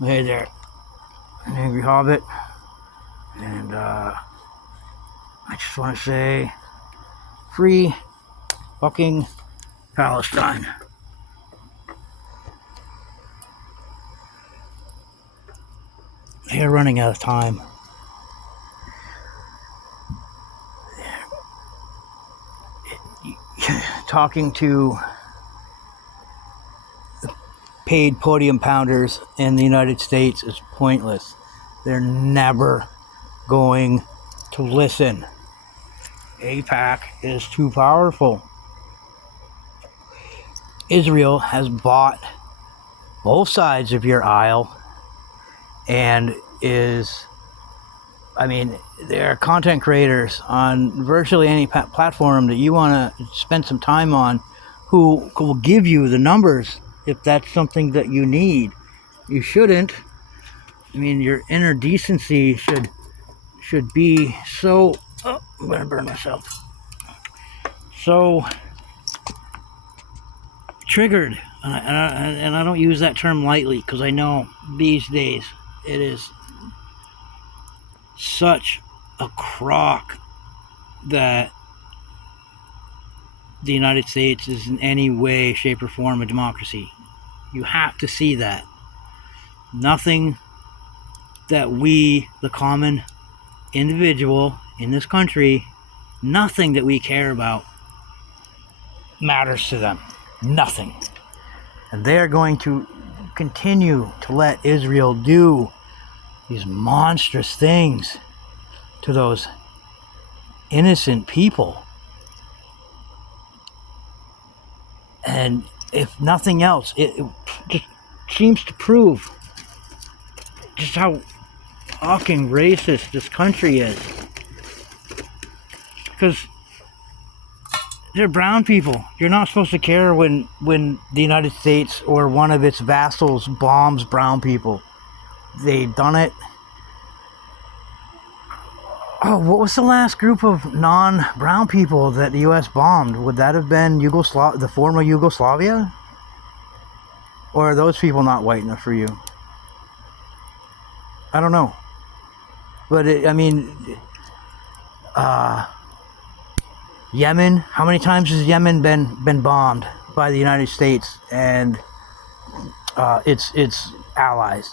Hey there, Angry Hobbit, and I just want to say, free fucking Palestine. They're running out of time. Talking to paid podium pounders in the United States is pointless. They're never going to listen. AIPAC is too powerful. Israel has bought both sides of your aisle and there are content creators on virtually any platform that you want to spend some time on who will give you the numbers if that's something that you need. You shouldn't. Your inner decency should be so... Oh, I'm going to burn myself. So triggered. And I don't use that term lightly because I know these days it is such a crock that the United States is in any way, shape, or form a democracy. You have to see that. Nothing that we, the common individual in this country, nothing that we care about matters to them. Nothing. And they are going to continue to let Israel do these monstrous things to those innocent people. And if nothing else, it just seems to prove just how fucking racist this country is. Because they're brown people. You're not supposed to care when the United States or one of its vassals bombs brown people. They've done it. Oh, what was the last group of non-brown people that the U.S. bombed? Would that have been the former Yugoslavia? Or are those people not white enough for you? I don't know. But Yemen. How many times has Yemen been bombed by the United States and its allies?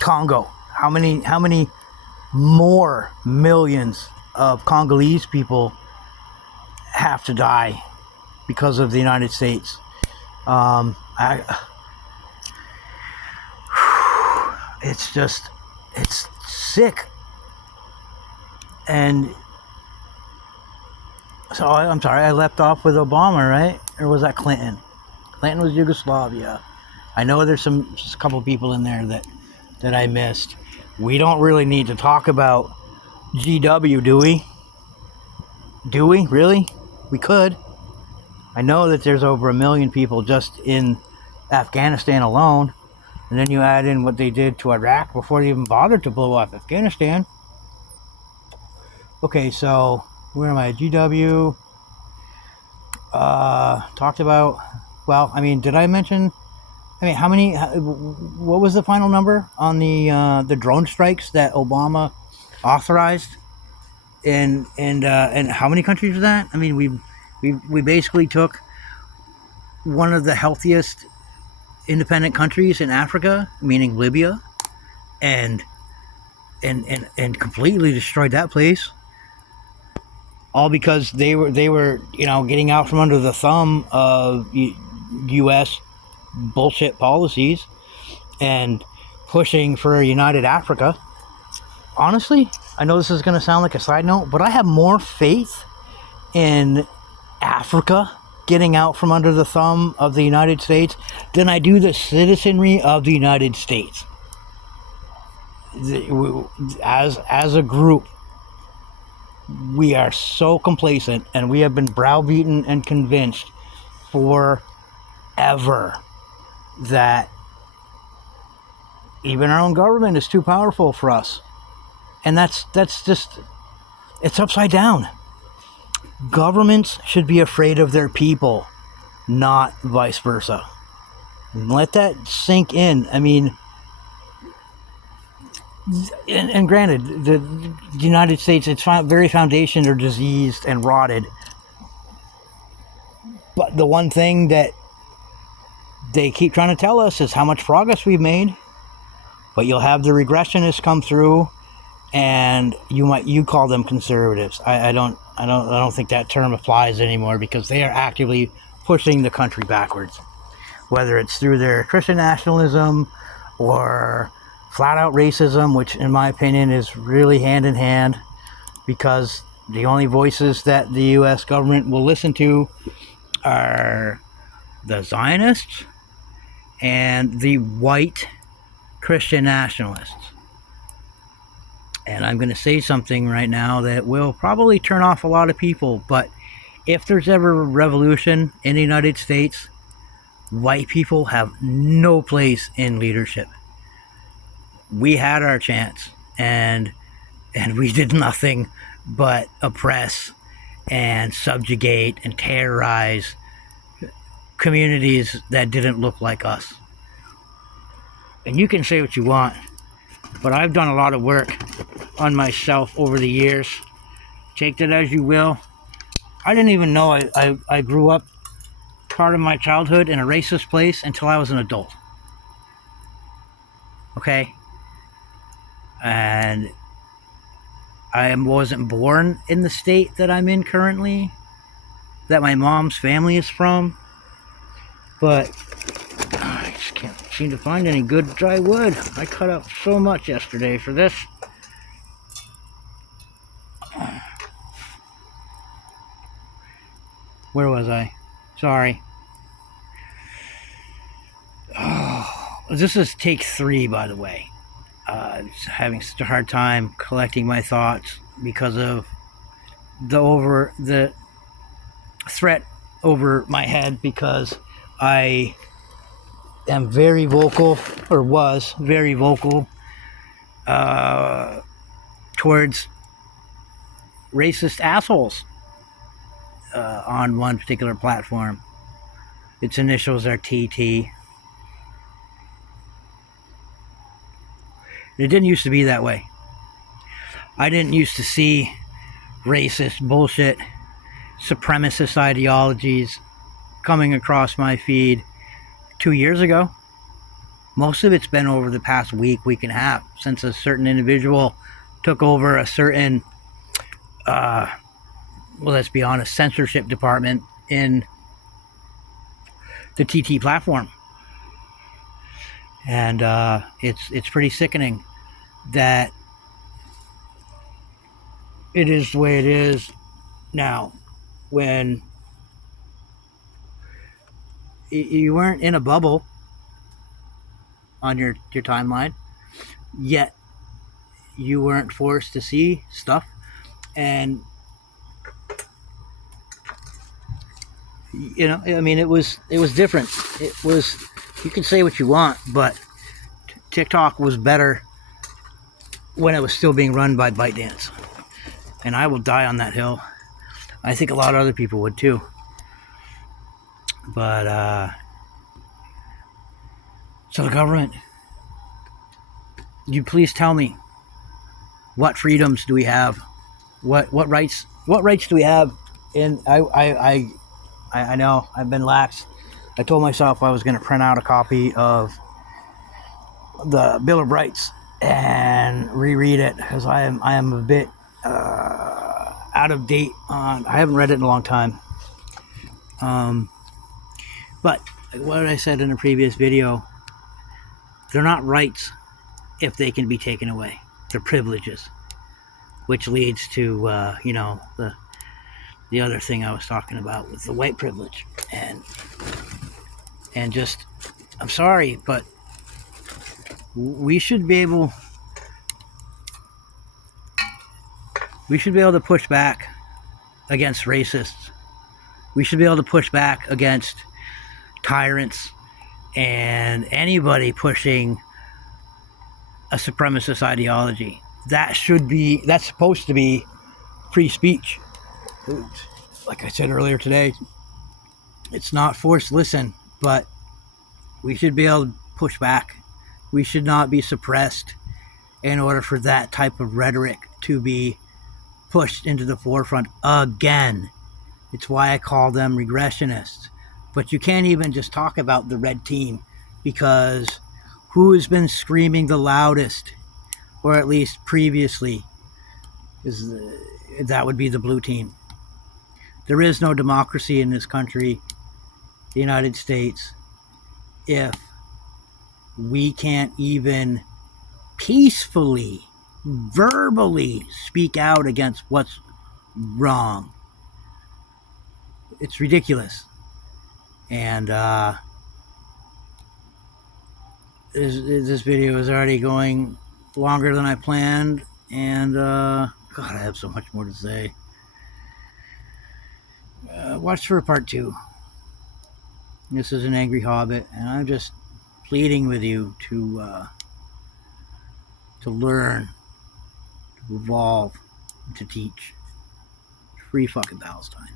Congo. How many more millions of Congolese people have to die because of the United States? It's sick. And so I'm sorry, I left off with Obama, right? Or was that Clinton? Clinton was Yugoslavia. I know there's just a couple people in there that I missed. We don't really need to talk about GW, do we? Do we? Really? We could. I know that there's over 1 million people just in Afghanistan alone. And then you add in what they did to Iraq before they even bothered to blow up Afghanistan. Okay, so where am I? GW. Talked about... Well, did I mention... how many... What was the final number on the drone strikes that Obama authorized? And how many countries was that? We basically took one of the healthiest independent countries in Africa, meaning Libya, and completely destroyed that place. All because they were getting out from under the thumb of U.S. bullshit policies and pushing for a united Africa. Honestly, I know this is going to sound like a side note, but I have more faith in Africa getting out from under the thumb of the United States than I do the citizenry of the United States. As a group, we are so complacent, and we have been browbeaten and convinced forever that even our own government is too powerful for us. And that's just, it's upside down. Governments should be afraid of their people, not vice versa. Let that sink in. I mean, and granted, the United States, its very foundation are diseased and rotted. But the one thing that they keep trying to tell us is how much progress we've made. But you'll have the regressionists come through, and you call them conservatives. I don't think that term applies anymore, because they are actively pushing the country backwards, whether it's through their Christian nationalism or flat out racism, which in my opinion is really hand in hand, because the only voices that the U.S. government will listen to are the Zionists and the white Christian nationalists. And I'm going to say something right now that will probably turn off a lot of people, but if there's ever a revolution in the United States, white people have no place in leadership. We had our chance, and we did nothing but oppress and subjugate and terrorize communities that didn't look like us. And you can say what you want, but I've done a lot of work on myself over the years. Take that as you will. I didn't even know I grew up part of my childhood in a racist place until I was an adult. Okay? And I wasn't born in the state that I'm in currently, that my mom's family is from, but I just can't seem to find any good dry wood. I cut up so much yesterday for this. Where was I? Sorry. Oh, this is take 3, by the way. Just having such a hard time collecting my thoughts because of the threat over my head, because I am very vocal, or was very vocal, towards racist assholes on one particular platform. Its initials are TT. It didn't used to be that way. I didn't used to see racist bullshit, supremacist ideologies coming across my feed 2 years ago. Most of it's been over the past week and a half, since a certain individual took over a certain, well, let's be honest, censorship department in the TT platform. And it's pretty sickening that it is the way it is now, when you weren't in a bubble on your timeline, yet you weren't forced to see stuff. And you know, I mean, it was different. It was, you can say what you want, but TikTok was better when it was still being run by ByteDance. And I will die on that hill. I think a lot of other people would too. But so the government, you please tell me, what freedoms do we have? What rights do we have? And I know I've been lax. I told myself I was going to print out a copy of the Bill of Rights and reread it, because I am a bit out of date on. I haven't read it in a long time. But what I said in a previous video, they're not rights if they can be taken away. They're privileges, which leads to you know, the other thing I was talking about with the white privilege, and just, I'm sorry, but we should be able to push back against racists. We should be able to push back against tyrants and anybody pushing a supremacist ideology. That's supposed to be free speech. Like I said earlier today, it's not forced listen, but We should be able to push back. We should not be suppressed in order for that type of rhetoric to be pushed into the forefront again. It's why I call them regressionists. But you can't even just talk about the red team, because who has been screaming the loudest, or at least previously, that would be the blue team. There is no democracy in this country, the United States, if we can't even peacefully, verbally speak out against what's wrong. It's ridiculous. And this video is already going longer than I planned, and God, I have so much more to say. Watch for part 2. This is an angry hobbit, and I'm just pleading with you to learn, to evolve, to teach. Free fucking Palestine.